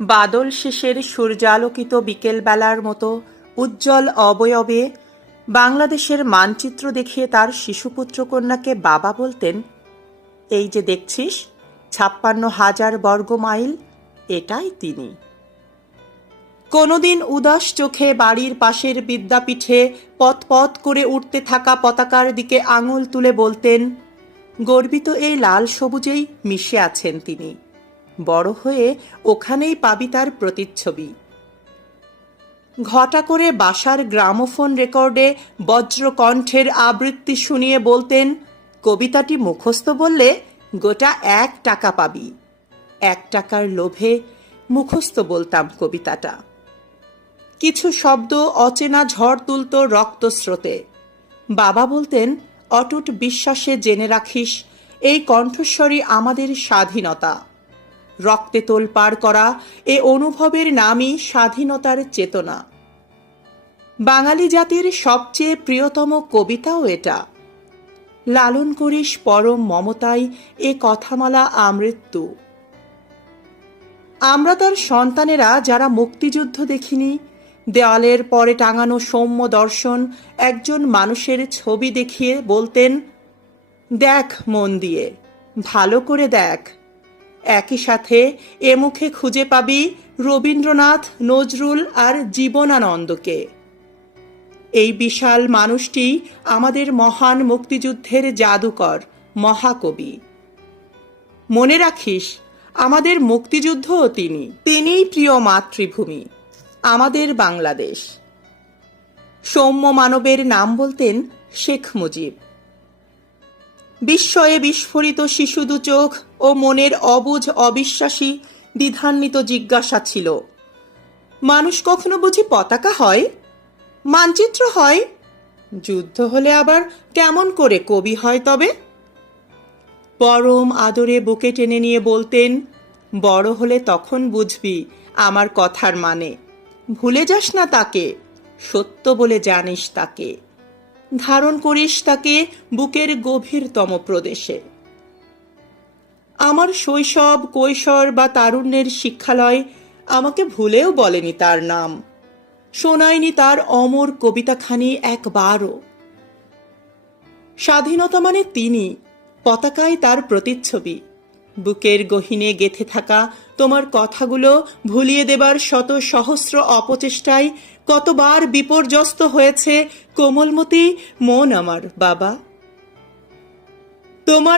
বাদল শেষের সূর্যালোকিত বিকেলবেলার মতো উজ্জ্বল অবয়বে বাংলাদেশের মানচিত্র দেখিয়ে তার শিশুপুত্র কন্যাকে বাবা বলতেন, এই যে দেখছিস ৫৬,০০০ বর্গ মাইল, এটাই তিনি। কোনোদিন উদাস চোখে বাড়ির পাশের বিদ্যাপীঠে পথ পথ করে উঠতে থাকা পতাকার দিকে আঙুল তুলে বলতেন, গর্বিত এই লাল সবুজেই মিশে আছেন তিনি, বড় হয়ে ওখানেই পাবি তার প্রতিচ্ছবি। ঘটা করে বাসার গ্রামোফোন রেকর্ডে বজ্রকণ্ঠের আবৃত্তি শুনিয়ে বলতেন, কবিতাটি মুখস্থ বললে গোটা ১ টাকা পাবি। ১ টাকার লোভে মুখস্থ বলতাম কবিতাটা। কিছু শব্দ অচেনা ঝড় তুলত রক্তস্রোতে। বাবা বলতেন, অটুট বিশ্বাসে জেনে রাখিস, এই কণ্ঠস্বরই আমাদের স্বাধীনতা। রক্তে তোলপাড় করা এ অনুভবের নামই স্বাধীনতার চেতনা। বাঙালি জাতির সবচেয়ে প্রিয়তম কবিতাও এটা। লালন করিস পরম মমতায় এ কথামালা আমৃত্যু। আমরা তার সন্তানেরা যারা মুক্তিযুদ্ধ দেখিনি, দেওয়ালের পরে টাঙানো সৌম্য দর্শন একজন মানুষের ছবি দেখিয়ে বলতেন, দেখ মন দিয়ে, ভালো করে দেখ। একই সাথে এ মুখে খুঁজে পাবি রবীন্দ্রনাথ, নজরুল আর জীবনানন্দকে। এই বিশাল মানুষটি আমাদের মহান মুক্তিযুদ্ধের জাদুকর, মহাকবি। মনে রাখিস, আমাদের মুক্তিযুদ্ধও তিনিই প্রিয় মাতৃভূমি, আমাদের বাংলাদেশ। সৌম্য মানবের নাম বলতেন শেখ মুজিব। বিস্ময়ে বিস্ফোরিত শিশু দুচোখ ও মনের অবুঝ অবিশ্বাসী দ্বিধান্বিত জিজ্ঞাসা ছিল, মানুষ কখনো বুঝি পতাকা হয়, মানচিত্র হয়? যুদ্ধ হলে আবার কেমন করে কবি হয় তবে? পরম আদরে বুকে টেনে নিয়ে বলতেন, বড় হলে তখন বুঝবি আমার কথার মানে। ভুলে যাস না তাকে, সত্য বলে জানিস তাকে, ধারণ করিস তাকে বুকের গভীরতম প্রদেশে। আমার শৈশব, কৈশোর বা তারুণ্যের শিক্ষালয় আমাকে ভুলেও বলেনি তার নাম, শোনায়নি তার অমর কবিতাখানি একবারও। স্বাধীনতা মানে তিনি, পতাকায় তার প্রতিচ্ছবি। বুকের গহীনে গেঁথে থাকা তোমার কথাগুলো ভুলিয়ে দেবার শত সহস্র অপচেষ্টায় কতবার বিপর্যস্ত হয়েছে কোমলমতি মন আমার বাবা। তোমার